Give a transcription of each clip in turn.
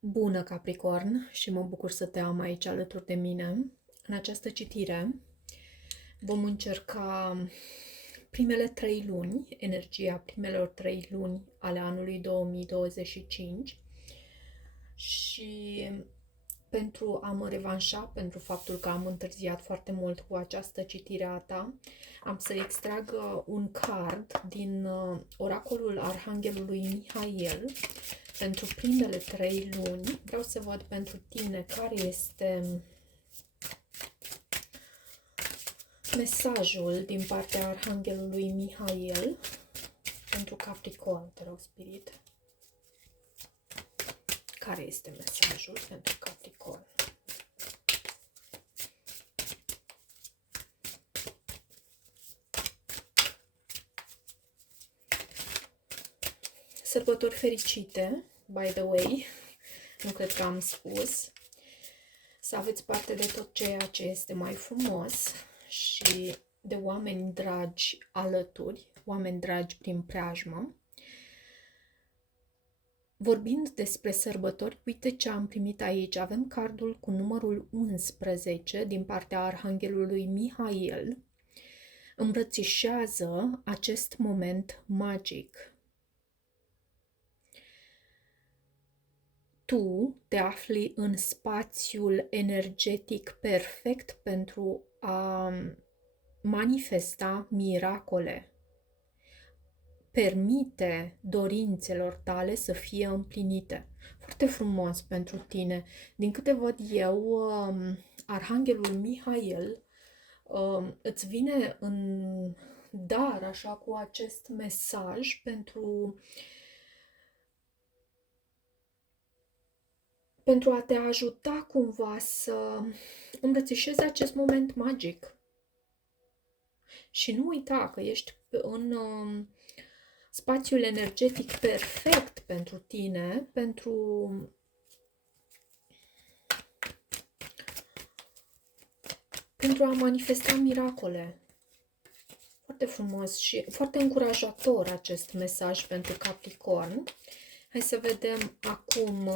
Bună, Capricorn, și mă bucur să te am aici alături de mine. În această citire vom încerca primele 3 luni, energia primelor 3 luni ale anului 2025 și pentru a mă revanșa pentru faptul că am întârziat foarte mult cu această citire a ta, am să extrag un card din oracolul Arhanghelului Mihail pentru primele 3 luni. Vreau să văd pentru tine care este mesajul din partea Arhanghelului Mihail pentru Capricorn. Te rog, Spirit. Care este mesajul pentru Capricorn? Sărbători fericite, by the way, nu cred că am spus. Să aveți parte de tot ceea ce este mai frumos și de oameni dragi alături, oameni dragi prin preajmă. Vorbind despre sărbători, uite ce am primit aici. Avem cardul cu numărul 11 din partea Arhanghelului Mihail. Îmbrățișează acest moment magic. Tu te afli în spațiul energetic perfect pentru a manifesta miracole. Permite dorințelor tale să fie împlinite. Foarte frumos pentru tine. Din câte văd eu, Arhanghelul Mihail îți vine în dar, așa, cu acest mesaj pentru a te ajuta cumva să îmbrățișezi acest moment magic. Și nu uita că ești în spațiul energetic perfect pentru tine, pentru a manifesta miracole. Foarte frumos și foarte încurajator acest mesaj pentru Capricorn. Hai să vedem acum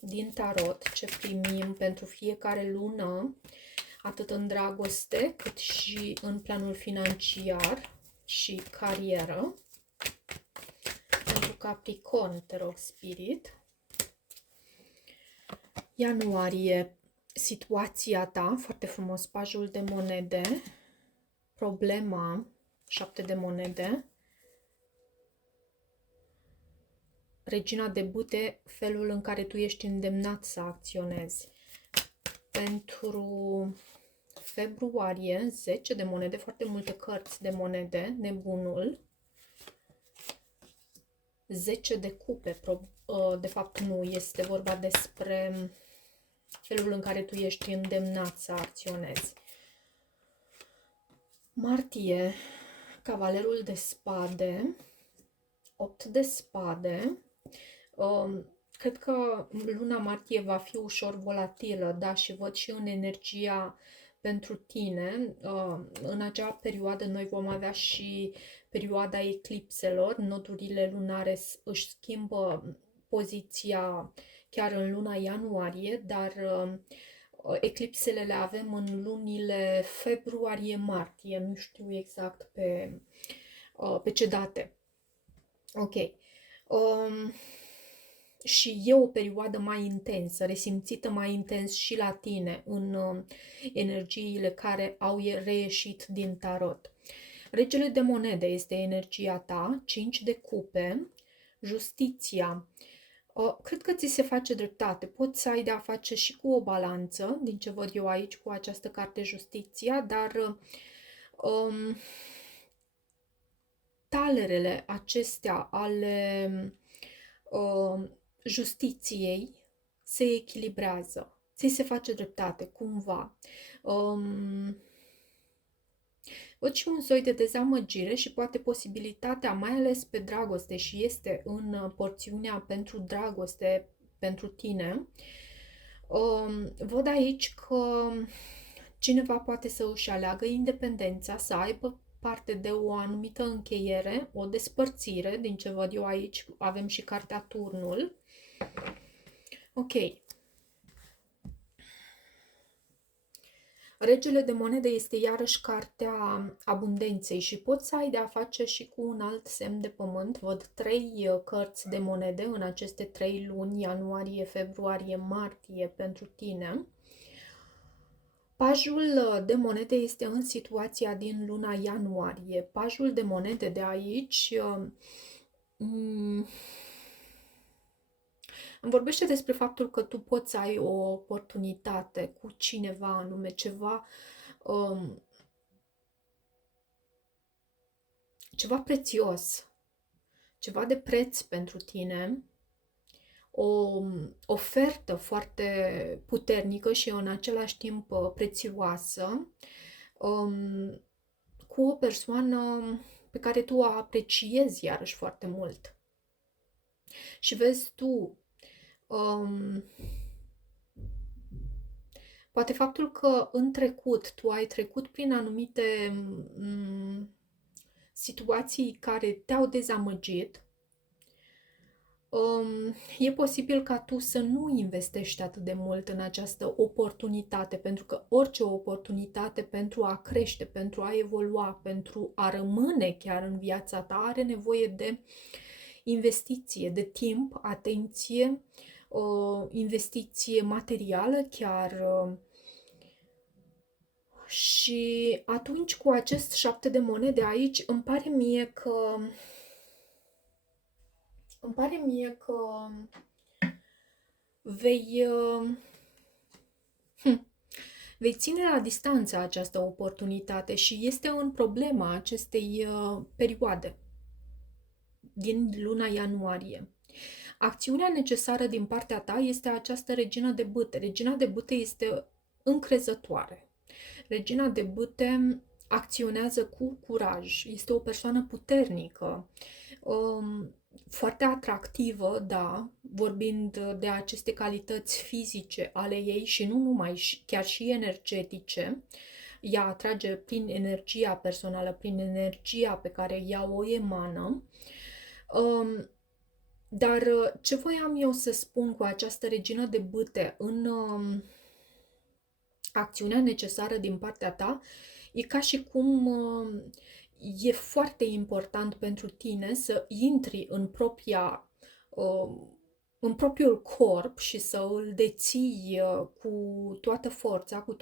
din tarot ce primim pentru fiecare lună, atât în dragoste, cât și în planul financiar și carieră. Pentru Capricorn, te rog, Spirit. Ianuarie, situația ta, foarte frumos, pajul de monede, problema, 7 de monede, regina de bâte, felul în care tu ești îndemnat să acționezi. Pentru februarie, 10 de monede, foarte multe cărți de monede, nebunul, 10 de cupe, de fapt nu, este vorba despre felul în care tu ești îndemnat să acționezi. Martie, cavalerul de spade, 8 de spade. Cred că luna martie va fi ușor volatilă, da, și văd și în energia pentru tine. În acea perioadă noi vom avea și perioada eclipselor, nodurile lunare își schimbă poziția chiar în luna ianuarie, dar eclipsele le avem în lunile februarie-martie, nu știu exact pe ce date. Ok. Și e o perioadă mai intensă, resimțită mai intens și la tine în energiile care au reieșit din tarot. Regele de monede este energia ta, 5 de cupe, justiția. Cred că ți se face dreptate. Poți să ai de a face și cu o balanță, din ce văd eu aici cu această carte justiția, dar talerele acestea ale justiției se echilibrează. Ți se face dreptate, cumva. Văd și un soi de dezamăgire și poate posibilitatea, mai ales pe dragoste, și este în porțiunea pentru dragoste pentru tine. Văd aici că cineva poate să își aleagă independența, să aibă parte de o anumită încheiere, o despărțire, din ce văd eu aici, avem și cartea Turnul. Ok. Regele de monede este iarăși cartea abundenței și poți să ai de-a face și cu un alt semn de pământ. Văd 3 cărți de monede în aceste 3 luni, ianuarie, februarie, martie, pentru tine. Pajul de monede este în situația din luna ianuarie. Pajul de monede de aici îmi vorbește despre faptul că tu poți să ai o oportunitate cu cineva anume, ceva prețios, ceva de preț pentru tine, o ofertă foarte puternică și în același timp prețioasă, cu o persoană pe care tu o apreciezi iarăși foarte mult. Și vezi tu, poate faptul că în trecut tu ai trecut prin anumite situații care te-au dezamăgit, e posibil ca tu să nu investești atât de mult în această oportunitate, pentru că orice oportunitate pentru a crește, pentru a evolua, pentru a rămâne chiar în viața ta, are nevoie de investiție, de timp, atenție, investiție materială chiar. Și atunci cu acest 7 de monede aici îmi pare mie că vei, vei ține la distanță această oportunitate și este în problema acestei perioade din luna ianuarie. Acțiunea necesară din partea ta este această regină de bâte. Regina de bâte este încrezătoare. Regina de bâte acționează cu curaj. Este o persoană puternică, foarte atractivă, da, vorbind de aceste calități fizice ale ei și nu numai, chiar și energetice. Ea atrage prin energia personală, prin energia pe care ea o emană. Dar ce voiam eu să spun cu această regină de bâte în acțiunea necesară din partea ta, e ca și cum e foarte important pentru tine să intri în propriul corp și să îl deții cu toată forța, cu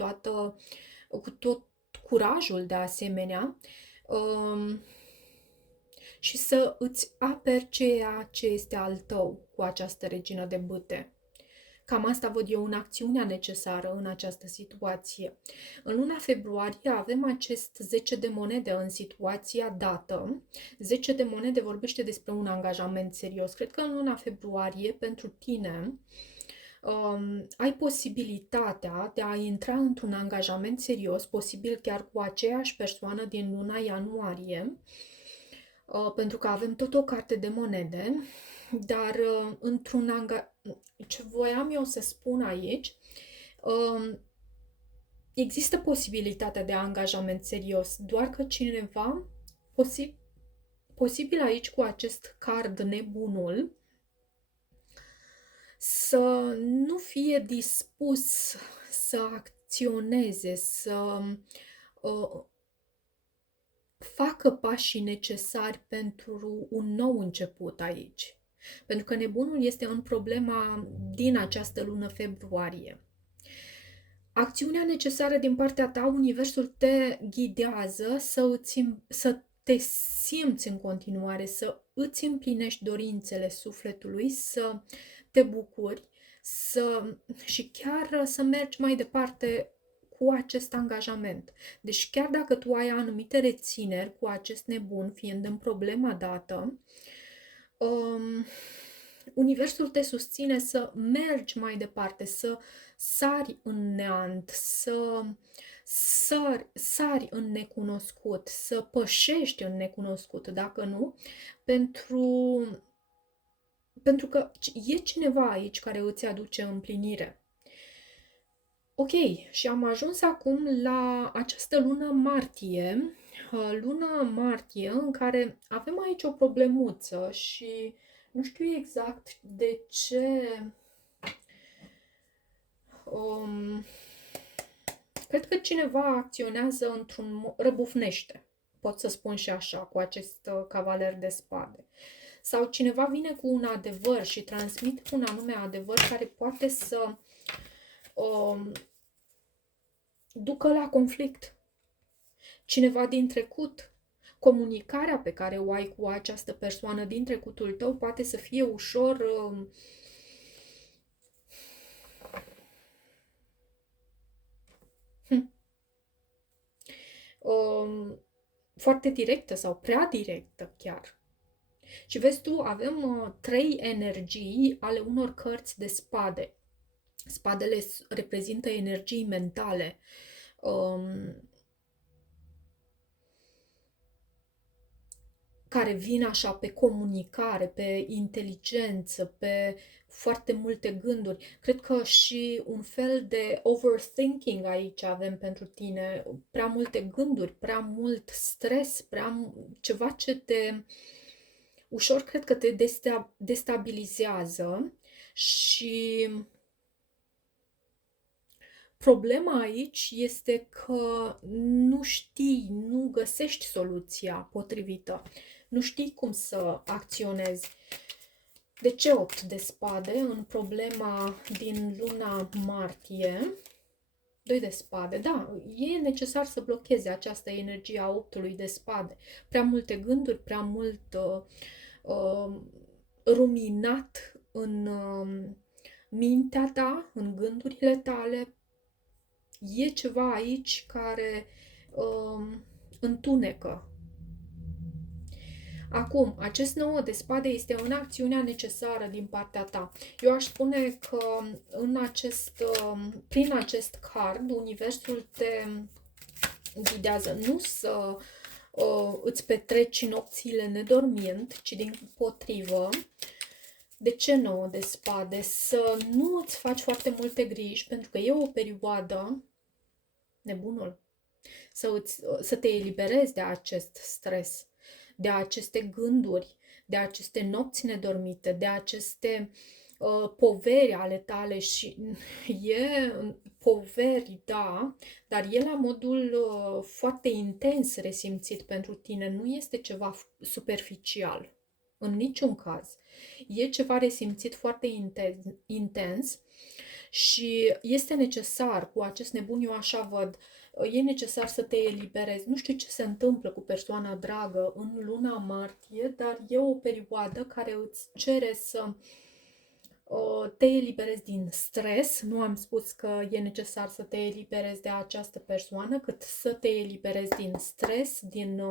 tot curajul de asemenea, și să îți aperi ceea ce este al tău cu această regină de bâte. Cam asta văd eu în acțiunea necesară în această situație. În luna februarie avem acest 10 de monede în situația dată. 10 de monede vorbește despre un angajament serios. Cred că în luna februarie, pentru tine, ai posibilitatea de a intra într-un angajament serios, posibil chiar cu aceeași persoană din luna ianuarie, pentru că avem tot o carte de monede, dar ce voiam eu să spun aici, există posibilitatea de angajament serios, doar că cineva, posibil aici cu acest card nebunul, să nu fie dispus să acționeze, să facă pașii necesari pentru un nou început aici. Pentru că nebunul este în problema din această lună februarie. Acțiunea necesară din partea ta, universul te ghidează să te simți în continuare, să îți împlinești dorințele sufletului, să te bucuri și chiar să mergi mai departe cu acest angajament. Deci chiar dacă tu ai anumite rețineri cu acest nebun, fiind în problema dată, universul te susține să mergi mai departe, să sari în neant, să sari în necunoscut, să pășești în necunoscut, dacă nu, pentru că e cineva aici care îți aduce împlinire. Ok, și am ajuns acum la această lună martie, în care avem aici o problemuță și nu știu exact de ce Cred că cineva acționează răbufnește, pot să spun și așa, cu acest cavaler de spade. Sau cineva vine cu un adevăr și transmite un anume adevăr care poate să ducă la conflict. Cineva din trecut, comunicarea pe care o ai cu această persoană din trecutul tău poate să fie ușor foarte directă sau prea directă chiar. Și vezi tu, avem 3 energii ale unor cărți de spade. Spadele reprezintă energii mentale. Care vin așa pe comunicare, pe inteligență, pe foarte multe gânduri. Cred că și un fel de overthinking aici avem pentru tine. Prea multe gânduri, prea mult stres, ceva ce ușor cred că te destabilizează și problema aici este că nu știi, nu găsești soluția potrivită. Nu știi cum să acționezi. De ce 8 de spade în problema din luna martie? 2 de spade, da, e necesar să blocheze această energie a 8-ului de spade. Prea multe gânduri, prea mult ruminat în mintea ta, în gândurile tale. E ceva aici care întunecă. Acum, acest 9 de spade este în acțiunea necesară din partea ta. Eu aș spune că prin acest card, universul te ghidează nu să îți petreci nopțile nedormind, ci dimpotrivă. De ce 9 de spade? Să nu îți faci foarte multe griji, pentru că e o perioadă nebunul. Să te eliberezi de acest stres, de aceste gânduri, de aceste nopți nedormite, de aceste poveri ale tale și e poveri, da, dar e la modul foarte intens resimțit pentru tine, nu este ceva superficial, în niciun caz. E ceva resimțit foarte intens și este necesar, cu acest nebun eu așa văd, e necesar să te eliberezi. Nu știu ce se întâmplă cu persoana dragă în luna martie, dar e o perioadă care îți cere să te eliberezi din stres. Nu am spus că e necesar să te eliberezi de această persoană, cât să te eliberezi din stres, din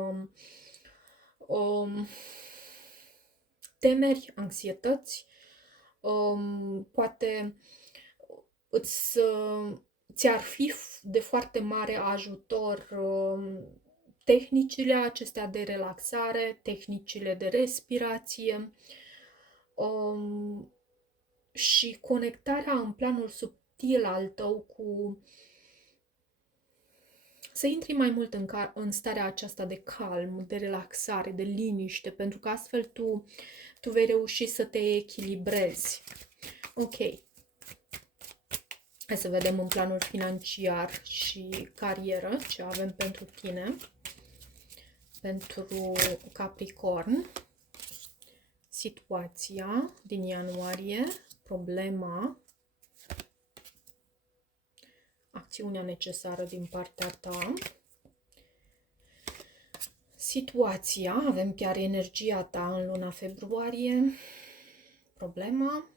temeri, anxietăți, poate ți-ar fi de foarte mare ajutor tehnicile acestea de relaxare, tehnicile de respirație și conectarea în planul subtil al tău cu... Să intri mai mult în starea aceasta de calm, de relaxare, de liniște, pentru că astfel tu vei reuși să te echilibrezi. Ok. Hai să vedem în planul financiar și carieră ce avem pentru tine, pentru Capricorn. Situația din ianuarie, problema, acțiunea necesară din partea ta. Situația, avem chiar energia ta în luna februarie, problema,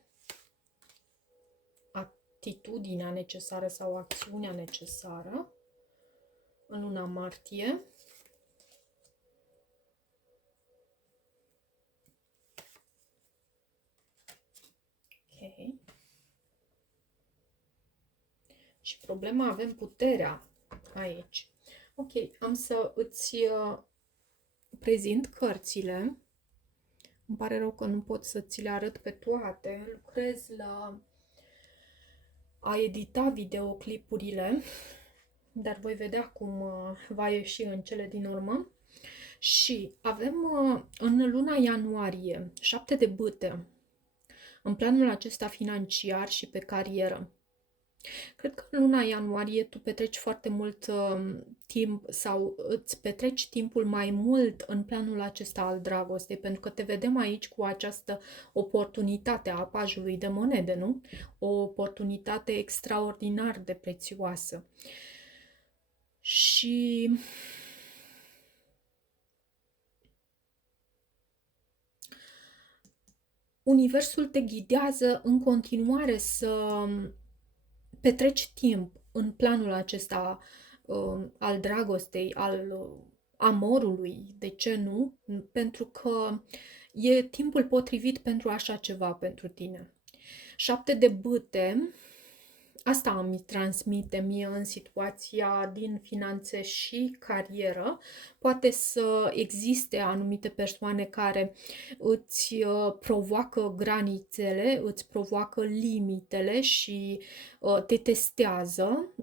atitudinea necesară sau acțiunea necesară în luna martie. Ok. Și problema, avem puterea aici. Ok, am să îți prezint cărțile. Îmi pare rău că nu pot să ți le arăt pe toate. Lucrez la a edita videoclipurile, dar voi vedea cum va ieși în cele din urmă. Și avem în luna ianuarie 7 de bâte în planul acesta financiar și pe carieră. Cred că în luna ianuarie tu petreci foarte mult timp sau îți petreci timpul mai mult în planul acesta al dragostei, pentru că te vedem aici cu această oportunitate a pajului de monede, nu? O oportunitate extraordinar de prețioasă. Și universul te ghidează în continuare să petreci timp în planul acesta al dragostei, al amorului, de ce nu? Pentru că e timpul potrivit pentru așa ceva pentru tine. 7 de bâte, asta îmi transmite mie în situația din finanțe și carieră. Poate să existe anumite persoane care îți provoacă granițele, îți provoacă limitele și te testează.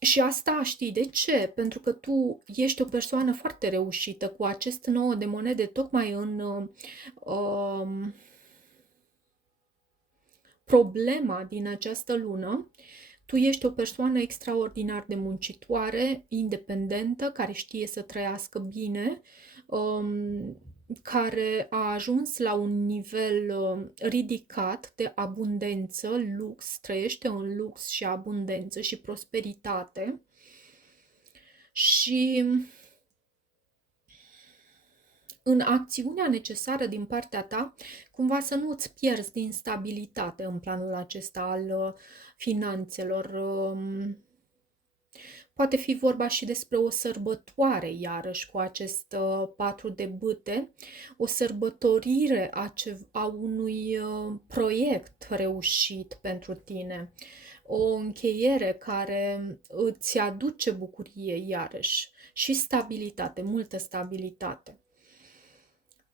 Și asta știi de ce? Pentru că tu ești o persoană foarte reușită cu acest 9 de monede, tocmai în problema din această lună. Tu ești o persoană extraordinar de muncitoare, independentă, care știe să trăiască bine, care a ajuns la un nivel ridicat de abundență, lux, trăiește în lux și abundență și prosperitate. Și în acțiunea necesară din partea ta, cumva să nu îți pierzi din stabilitate în planul acesta al finanțelor. Poate fi vorba și despre o sărbătoare, iarăși, cu acest 4 de bâte, o sărbătorire a unui proiect reușit pentru tine, o încheiere care îți aduce bucurie, iarăși, și stabilitate, multă stabilitate.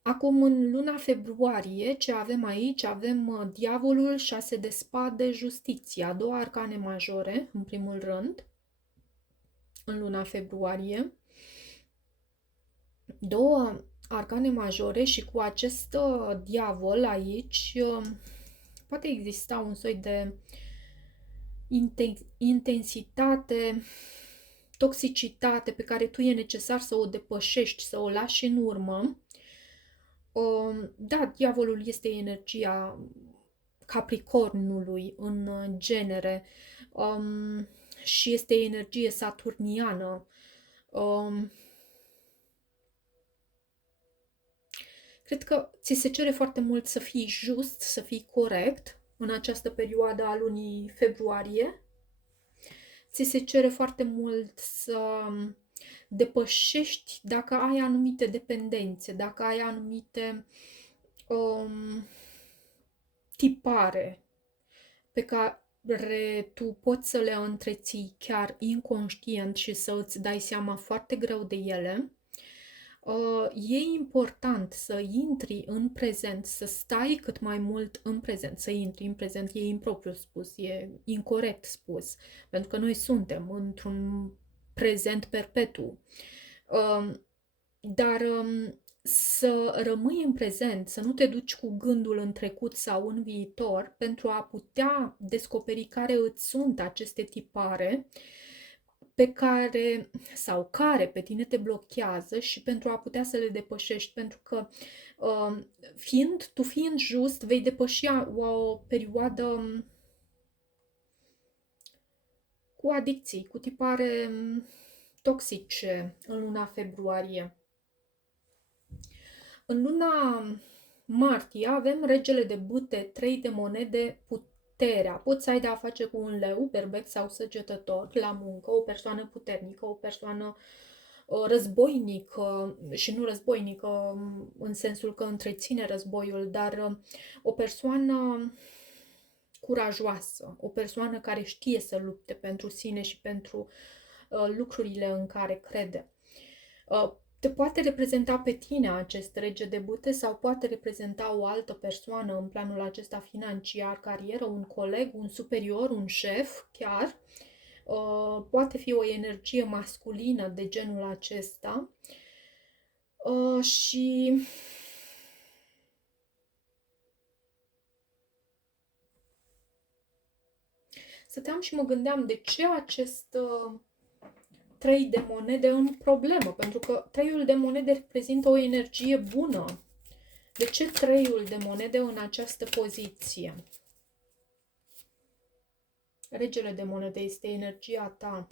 Acum, în luna februarie, ce avem aici? Avem Diavolul, 6 de spade, Justiția, două arcane majore, în primul rând, în luna februarie. Două arcane majore și cu acest diavol aici poate exista un soi de intensitate, toxicitate pe care tu e necesar să o depășești, să o lași în urmă. Da, diavolul este energia Capricornului în genere și este energie saturniană. Cred că ți se cere foarte mult să fii just, să fii corect în această perioadă a lunii februarie. Ți se cere foarte mult să depășești dacă ai anumite dependențe, dacă ai anumite tipare pe care tu poți să le întreții chiar inconștient și să îți dai seama foarte greu de ele. E important să intri în prezent, să stai cât mai mult în prezent. Să intri în prezent e impropriu spus, e incorect spus, pentru că noi suntem într-un prezent perpetu. Dar să rămâi în prezent, să nu te duci cu gândul în trecut sau în viitor, pentru a putea descoperi care îți sunt aceste tipare pe care, sau care pe tine te blochează și pentru a putea să le depășești, pentru că tu fiind just, vei depăși o perioadă cu adicții, cu tipare toxice în luna februarie. În luna martie avem regele de bâte, 3 de monede, puterea. Poți să ai de-a face cu un leu, berbec sau săgetător la muncă, o persoană puternică, o persoană războinică și nu războinică în sensul că întreține războiul, dar o persoană curajoasă, o persoană care știe să lupte pentru sine și pentru lucrurile în care crede. Te poate reprezenta pe tine acest rege de bâte sau poate reprezenta o altă persoană în planul acesta financiar, carieră, un coleg, un superior, un șef chiar. Poate fi o energie masculină de genul acesta. Și stăteam și mă gândeam de ce acest 3 de monede în problemă, pentru că 3-ul de monede reprezintă o energie bună. De ce 3-ul de monede în această poziție? Regele de monede este energia ta.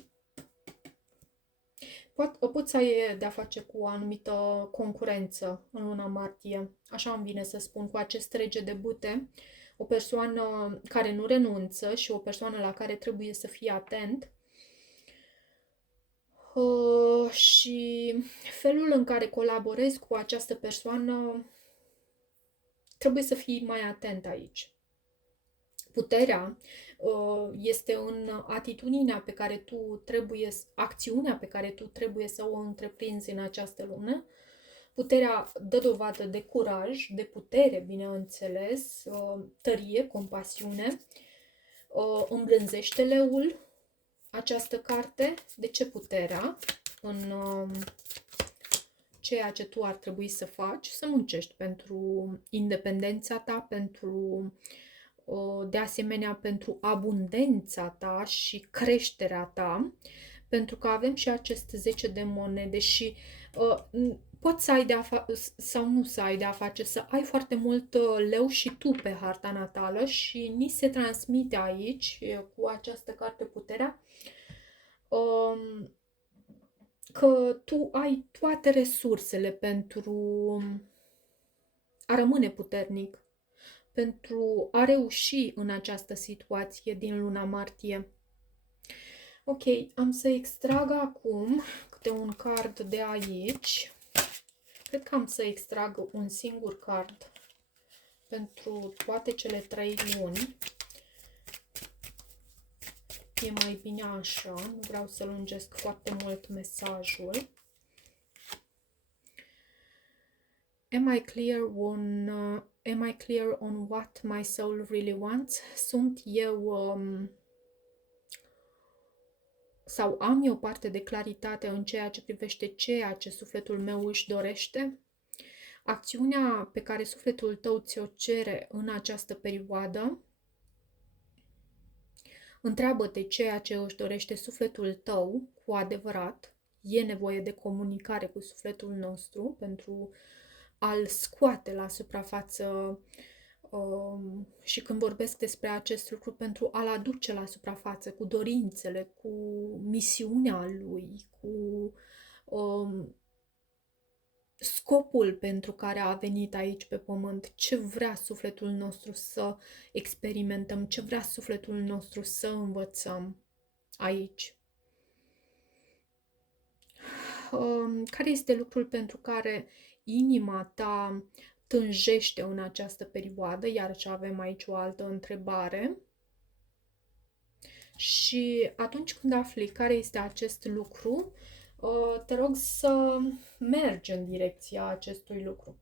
Poți să ai de-a face cu o anumită concurență în luna martie. Așa îmi vine să spun, cu acest rege de bâte, o persoană care nu renunță și o persoană la care trebuie să fii atent. Și felul în care colaborezi cu această persoană, trebuie să fii mai atent aici. Puterea este în atitudinea pe care tu trebuie, acțiunea pe care tu trebuie să o întreprinzi în această lună. Puterea dă dovadă de curaj, de putere, bineînțeles, tărie, compasiune, îmblânzește leul această carte. De ce puterea? În ceea ce tu ar trebui să faci, să muncești pentru independența ta, pentru de asemenea pentru abundența ta și creșterea ta, pentru că avem și acest 10 de monede și poți să ai sau nu să ai de-a face, să ai foarte mult leu și tu pe harta natală și ni se transmite aici, cu această carte puterea, că tu ai toate resursele pentru a rămâne puternic, pentru a reuși în această situație din luna martie. Ok, am să extrag acum câte un card de aici. Cred că am să extrag un singur card pentru toate cele 3 luni. E mai bine așa, nu vreau să lungesc foarte mult mesajul. Am I clear on what my soul really wants? Sunt eu sau am eu parte de claritate în ceea ce privește ceea ce sufletul meu își dorește? Acțiunea pe care sufletul tău ți-o cere în această perioadă, întreabă-te ceea ce își dorește sufletul tău cu adevărat. E nevoie de comunicare cu sufletul nostru pentru a-l scoate la suprafață și când vorbesc despre acest lucru, pentru a-l aduce la suprafață cu dorințele, cu misiunea lui, cu scopul pentru care a venit aici pe pământ, ce vrea sufletul nostru să experimentăm, ce vrea sufletul nostru să învățăm aici. Care este lucrul pentru care inima ta tânjește în această perioadă? Iarăși avem aici o altă întrebare. Și atunci când afli care este acest lucru, te rog să mergi în direcția acestui lucru.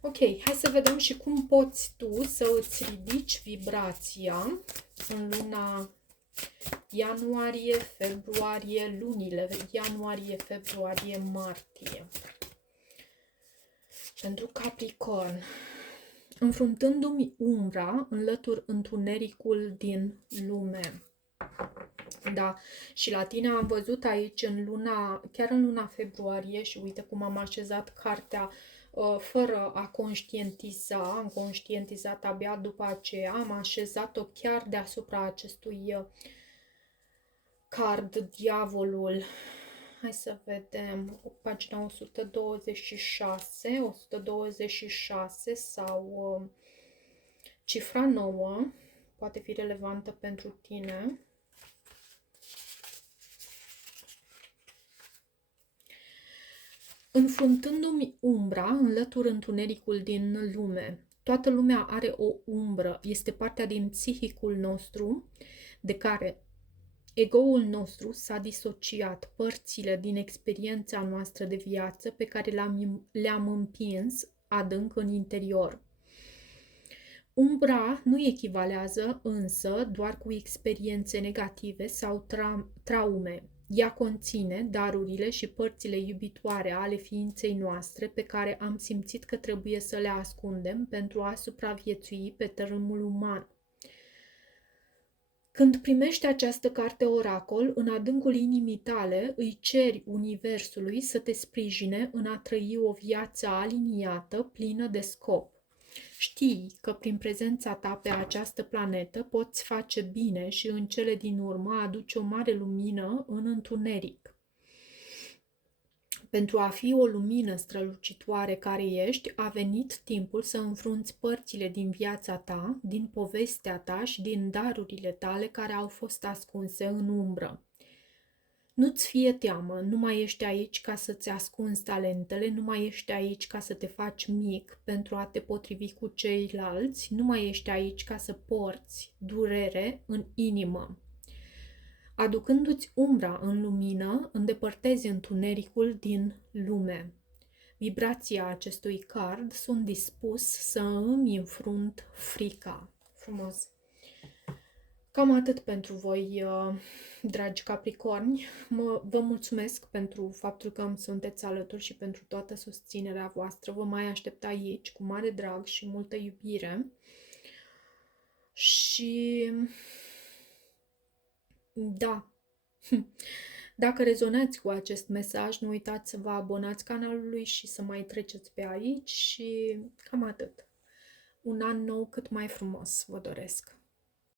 Ok, hai să vedem și cum poți tu să îți ridici vibrația în luna ianuarie, februarie, lunile ianuarie, februarie, martie. Pentru Capricorn, înfruntându-mi umbra, înlătur întunericul din lume. Da, și la tine am văzut aici chiar în luna februarie și uite cum am așezat cartea fără a conștientiza, am conștientizat abia după aceea, am așezat-o chiar deasupra acestui card, diavolul. Hai să vedem, pagina 126 sau cifra 9, poate fi relevantă pentru tine. Înfruntându-mi umbra, înlătur întunericul din lume. Toată lumea are o umbră, este partea din psihicul nostru de care ego-ul nostru s-a disociat, părțile din experiența noastră de viață pe care le-am împins adânc în interior. Umbra nu echivalează însă doar cu experiențe negative sau traume. Ea conține darurile și părțile iubitoare ale ființei noastre pe care am simțit că trebuie să le ascundem pentru a supraviețui pe tărâmul uman. Când primești această carte oracol, în adâncul inimii tale îi ceri Universului să te sprijine în a trăi o viață aliniată, plină de scop. Știi că prin prezența ta pe această planetă poți face bine și în cele din urmă aduci o mare lumină în întuneric. Pentru a fi o lumină strălucitoare care ești, a venit timpul să înfrunți părțile din viața ta, din povestea ta și din darurile tale care au fost ascunse în umbră. Nu-ți fie teamă, nu mai ești aici ca să-ți ascunzi talentele, nu mai ești aici ca să te faci mic pentru a te potrivi cu ceilalți, nu mai ești aici ca să porți durere în inimă. Aducându-ți umbra în lumină, îndepărtezi întunericul din lume. Vibrația acestui card sunt dispus să îmi înfrunt frica. Frumos! Cam atât pentru voi, dragi capricorni. Vă mulțumesc pentru faptul că îmi sunteți alături și pentru toată susținerea voastră. Vă mai aștept aici cu mare drag și multă iubire. Și da, dacă rezonați cu acest mesaj, nu uitați să vă abonați canalului și să mai treceți pe aici și cam atât. Un an nou cât mai frumos vă doresc!